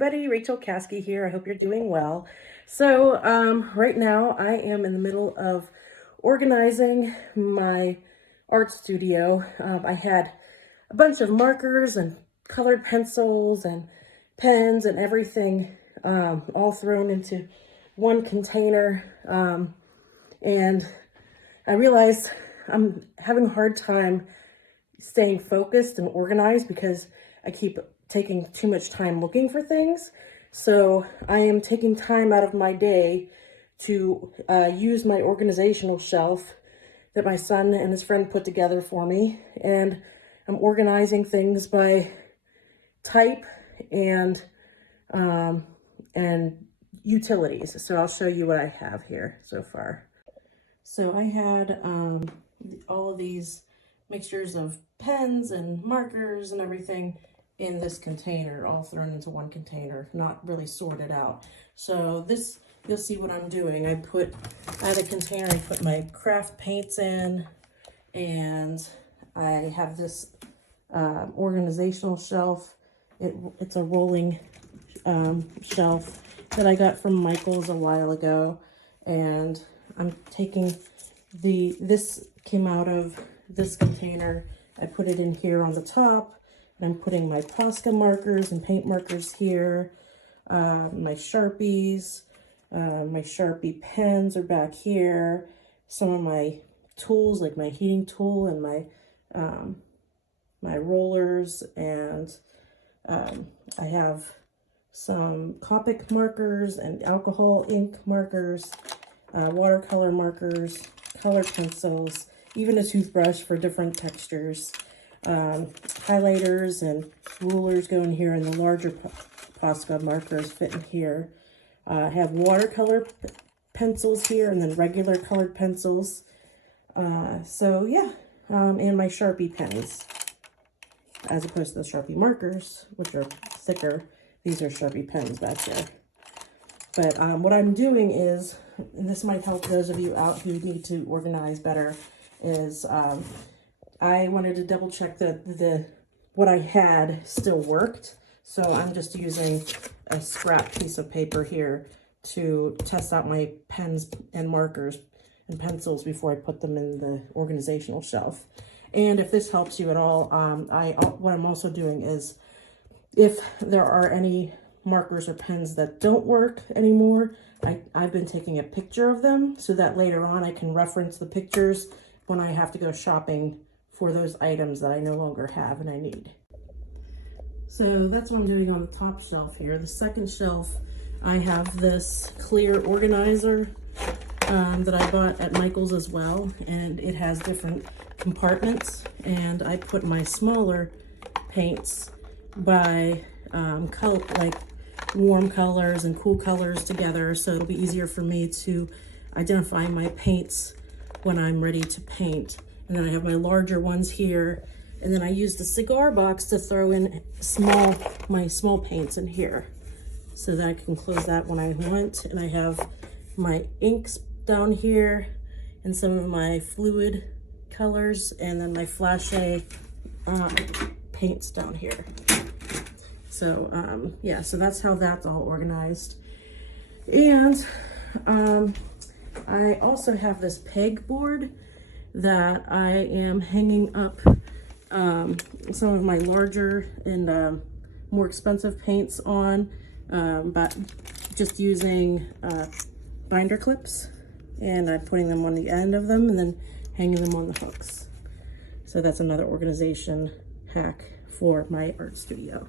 everybody, Rachel Caskey here. I hope you're doing well. Right now I am in the middle of organizing my art studio. I had a bunch of markers and colored pencils and pens and everything all thrown into one container. And I realized I'm having a hard time staying focused and organized because I keep taking too much time looking for things. So I am taking time out of my day to use my organizational shelf that my son and his friend put together for me. And I'm organizing things by type and utilities. So I'll show you what I have here so far. So I had all of these mixtures of pens and markers and everything in this container, all thrown into one container, not really sorted out. So this, you'll see what I'm doing. I had a container I put my craft paints in, and I have this organizational shelf. It's a rolling shelf that I got from Michael's a while ago, and I'm taking this came out of this container. I put it in here on the top, and I'm putting my Posca markers and paint markers here. My Sharpies, my Sharpie pens are back here. Some of my tools, like my heating tool and my rollers, and I have some Copic markers and alcohol ink markers, watercolor markers, color pencils, even a toothbrush for different textures. Highlighters and rulers go in here, and the larger Posca markers fit in here. I have watercolor pencils here, and then regular colored pencils. And my Sharpie pens, as opposed to the Sharpie markers, which are thicker. These are Sharpie pens back there. But what I'm doing is, and this might help those of you out who need to organize better, is I wanted to double check that what I had still worked. So I'm just using a scrap piece of paper here to test out my pens and markers and pencils before I put them in the organizational shelf. And if this helps you at all, what I'm also doing is, if there are any markers or pens that don't work anymore, I've been taking a picture of them so that later on I can reference the pictures when I have to go shopping for those items that I no longer have and I need. So that's what I'm doing on the top shelf here. The second shelf, I have this clear organizer that I bought at Michael's as well, and it has different compartments, and I put my smaller paints by color, like warm colors and cool colors together, so it'll be easier for me to identify my paints when I'm ready to paint. And then I have my larger ones here, and then I use the cigar box to throw in my small paints in here, so that I can close that when I want. And I have my inks down here, and some of my fluid colors, and then my Flashe paints down here. So yeah, so that's how that's all organized. And I also have this pegboard that I am hanging up some of my larger and more expensive paints on, but just using binder clips, and I'm putting them on the end of them and then hanging them on the hooks. So that's another organization hack for my art studio.